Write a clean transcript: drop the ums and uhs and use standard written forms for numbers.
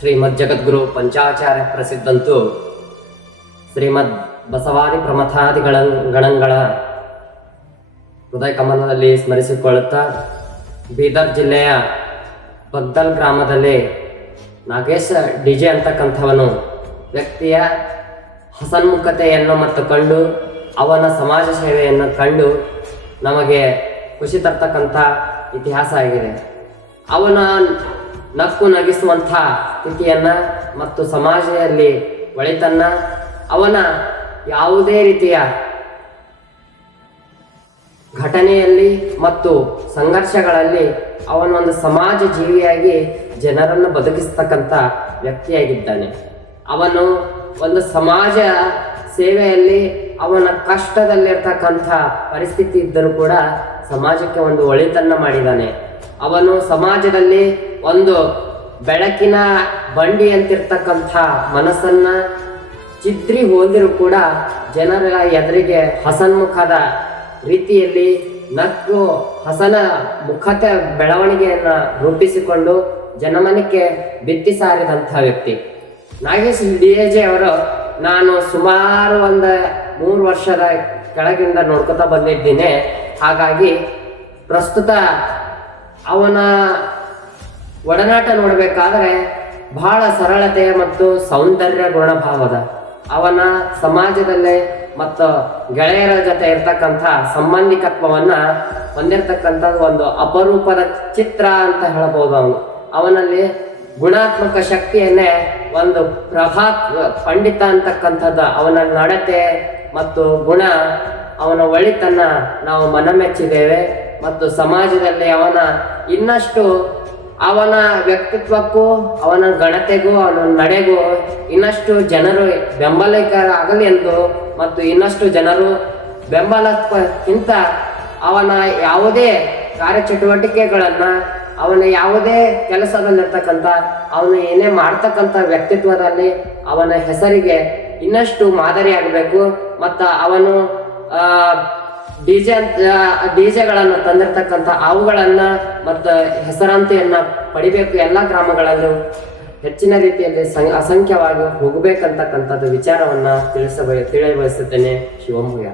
ಶ್ರೀಮದ್ ಜಗದ್ಗುರು ಪಂಚಾಚಾರ್ಯ ಪ್ರಸಿದ್ಧಂತೂ ಶ್ರೀಮದ್ ಬಸವಾದಿ ಪ್ರಮಥಾದಿ ಗಣಗಳ ಹೃದಯ ಕಮಲದಲ್ಲಿ ಸ್ಮರಿಸಿಕೊಳ್ಳುತ್ತಾ ಬೀದರ್ ಜಿಲ್ಲೆಯ ಬಗ್ದಲ್ ಗ್ರಾಮದಲ್ಲಿ ನಾಗೇಶ ಡಿಜೆ ಅಂತಕ್ಕಂಥವನು ವ್ಯಕ್ತಿಯ ಹಸನ್ಮುಖತೆಯನ್ನು ಮತ್ತು ಕಂಡು ಅವನ ಸಮಾಜ ಸೇವೆಯನ್ನು ಕಂಡು ನಮಗೆ ಖುಷಿ ತರ್ತಕ್ಕಂಥ ಇತಿಹಾಸ ಆಗಿದೆ. ಅವನ ನಕ್ಕು ನಗಿಸುವಂಥ ಸ್ಥಿತಿಯನ್ನು ಮತ್ತು ಸಮಾಜದಲ್ಲಿ ಒಳಿತನ್ನ ಅವನ ಯಾವುದೇ ರೀತಿಯ ಘಟನೆಯಲ್ಲಿ ಮತ್ತು ಸಂಘರ್ಷಗಳಲ್ಲಿ ಅವನೊಂದು ಸಮಾಜ ಜೀವಿಯಾಗಿ ಜನರನ್ನು ಬದುಕಿಸ್ತಕ್ಕಂಥ ವ್ಯಕ್ತಿಯಾಗಿದ್ದಾನೆ. ಅವನು ಒಂದು ಸಮಾಜ ಸೇವೆಯಲ್ಲಿ ಅವನ ಕಷ್ಟದಲ್ಲಿರ್ತಕ್ಕಂಥ ಪರಿಸ್ಥಿತಿ ಇದ್ದರೂ ಕೂಡ ಸಮಾಜಕ್ಕೆ ಒಂದು ಒಳಿತನ್ನು ಮಾಡಿದ್ದಾನೆ. ಅವನು ಸಮಾಜದಲ್ಲಿ ಒಂದು ಬೆಳಕಿನ ಬಂಡಿ ಅಂತಿರ್ತಕ್ಕಂಥ ಮನಸ್ಸನ್ನ ಚಿದ್ರಿ ಹೋದರೂ ಕೂಡ ಜನರ ಎದುರಿಗೆ ಹಸನ್ಮುಖದ ರೀತಿಯಲ್ಲಿ ನಕ್ಕು ಹಸನ ಮುಖತೆ ಬೆಳವಣಿಗೆಯನ್ನು ರೂಪಿಸಿಕೊಂಡು ಜನಮನಕ್ಕೆ ಬಿತ್ತಿ ಸಾರಿದಂಥ ವ್ಯಕ್ತಿ ನಾಗೇಶ್ ಡಿಜೆ ಅವರು. ನಾನು ಸುಮಾರು ಒಂದು 3 ವರ್ಷದ ಕೆಳಗಿಂದ ನೋಡ್ಕೊತಾ ಬಂದಿದ್ದೀನಿ. ಹಾಗಾಗಿ ಪ್ರಸ್ತುತ ಅವನ ಒಡನಾಟ ನೋಡಬೇಕಾದ್ರೆ ಬಹಳ ಸರಳತೆ ಮತ್ತು ಸೌಂದರ್ಯ ಗುಣಭಾವದ ಅವನ ಸಮಾಜದಲ್ಲೇ ಮತ್ತು ಗೆಳೆಯರ ಜೊತೆ ಇರ್ತಕ್ಕಂಥ ಸಂಬಂಧಿಕತ್ವವನ್ನು ಹೊಂದಿರತಕ್ಕಂಥದ್ದು ಒಂದು ಅಪರೂಪದ ಚಿತ್ರ ಅಂತ ಹೇಳ್ಬೋದು. ಅವನಲ್ಲಿ ಗುಣಾತ್ಮಕ ಶಕ್ತಿಯನ್ನೇ ಒಂದು ಪಂಡಿತ ಅಂತಕ್ಕಂಥದ್ದು ಅವನ ನಡತೆ ಮತ್ತು ಗುಣ, ಅವನ ಒಳಿತನ್ನ ನಾವು ಮನಮೆಚ್ಚಿದ್ದೇವೆ. ಮತ್ತು ಸಮಾಜದಲ್ಲಿ ಅವನ ಇನ್ನಷ್ಟು ಅವನ ವ್ಯಕ್ತಿತ್ವಕ್ಕೂ ಅವನ ಗಣತೆಗೂ ಅವನ ನಡೆಗೂ ಇನ್ನಷ್ಟು ಜನರು ಬೆಂಬಲಿಗರಾಗಲಿ ಎಂದು ಮತ್ತು ಇನ್ನಷ್ಟು ಜನರು ಬೆಂಬಲಕ್ಕಿಂತ ಅವನ ಯಾವುದೇ ಕಾರ್ಯಚಟುವಟಿಕೆಗಳನ್ನು ಅವನ ಯಾವುದೇ ಕೆಲಸದಲ್ಲಿರ್ತಕ್ಕಂಥ ಅವನು ಏನೇ ಮಾಡ್ತಕ್ಕಂಥ ವ್ಯಕ್ತಿತ್ವದಲ್ಲಿ ಅವನ ಹೆಸರಿಗೆ ಇನ್ನಷ್ಟು ಮಾದರಿಯಾಗಬೇಕು. ಮತ್ತು ಅವನು ಡಿಜೆಗಳನ್ನು ತಂದಿರ್ತಕ್ಕಂಥ ಅವುಗಳನ್ನು ಮತ್ತು ಹೆಸರಾಂತಿಯನ್ನು ಪಡಿಬೇಕು. ಎಲ್ಲ ಗ್ರಾಮಗಳಲ್ಲೂ ಹೆಚ್ಚಿನ ರೀತಿಯಲ್ಲಿ ಅಸಂಖ್ಯವಾಗಿ ಹೋಗಬೇಕಂತಕ್ಕಂಥದ್ದು ವಿಚಾರವನ್ನು ತಿಳಿಯಬಯಸುತ್ತೇನೆ. ಶಿವಮೊಗ್ಗ.